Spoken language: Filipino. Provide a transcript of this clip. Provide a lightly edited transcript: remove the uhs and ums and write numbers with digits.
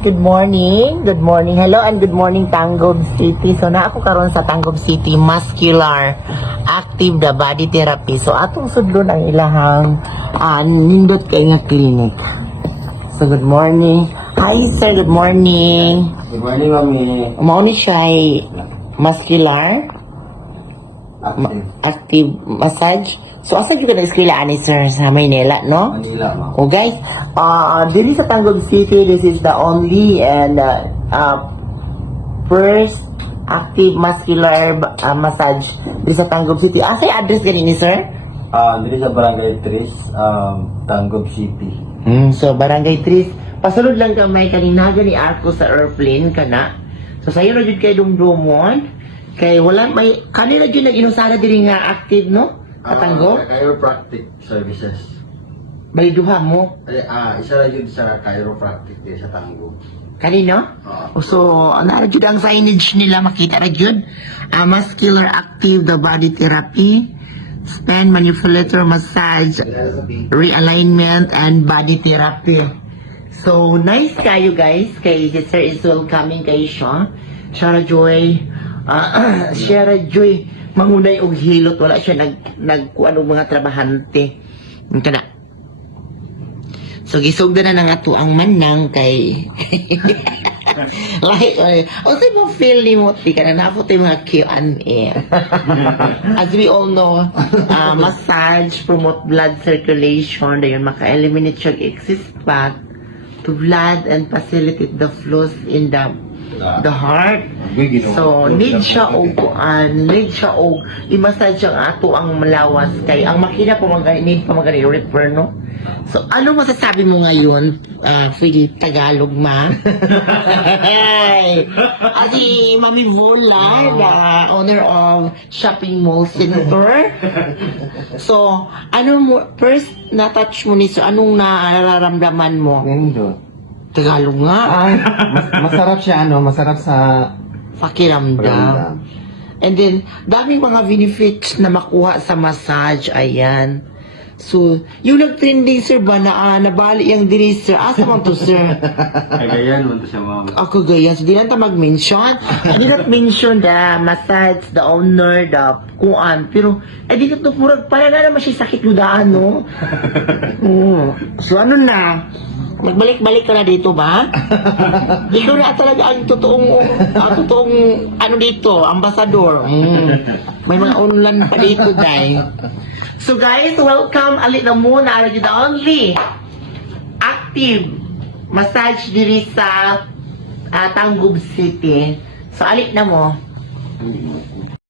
good morning. Good morning. Hello and good morning Tanggob City. So na ako karon sa Tanggob City Muscular Active the Body Therapy. So atong sudlon ang ilahang nindot kay nga clinic. So good morning. Hi sir, good morning. Good morning, Mami. Mao ni siya ay muscular active massage. So asa gyud ka na-eskwela ani sir sa Maynila, no? Manila, Ma'am. Oh guys, diri sa Tanggob City, this is the only and first active muscular massage diri sa Tanggob City. Asa yung address ganini sir? Dito sa Barangay 3, Tanggob City. So Barangay 3, pasulod lang ka may kaninaga ni Arco sa airplane kana. So sayo na jud kay dumdumon kay wala may kanila jud nag-inusara diri nga active, no? Katanggob. Chiropractic services. May duha mo. Isa lang yun sa chiropractic din sa Tanggob. Kanino? So, na jud ang signage nila makita ra jud. Muscular active the body therapy, spine manipulator massage, realignment and body therapy. So, nice kayo guys kay Sir is welcoming kayo siya. Shara Joy, Shara Joy mangunay og hilot, wala siya nagkuan og mga trabahante. Kana. So gisugdan na nga to ang manang kay like also mo feel ni mo ti kana na po mga Q&A. As we all know, massage promote blood circulation, dayon maka-eliminate siya excess fat to blood and facilitate the flows in the heart. So need siya og i-massage ang ato ang malawas kay ang makina po need pa magani repair, no? So ano masasabi mo ngayon? Pwede Tagalog ma? Adi Mami Vola, the owner of Shopping Mall Center. So ano mo first na-touch mo ni so anong nararamdaman mo? Nindot. Tagalog nga. Masarap siya, masarap sa Pakiramdam. And then, daming mga benefits na makuha sa massage. Ayan. So, yung nag-trending sir ba na nabali yung diri sir? Asa man to sir? Kagayan mo to siya, Ma'am. Ako ganyan. So, di lang ta mag-mention. I did not mention the massage, the owner, the kuan. Pero, di na to purag para na naman siya sakit ludaan, no? So, ano na? Magbalik-balik ka na dito ba? Ikaw na talaga ang totoong ano dito, ambasador. May mga online pa dito, guys. So guys, welcome alit na muna the only active massage diri sa Tanggob City. So alit na mo.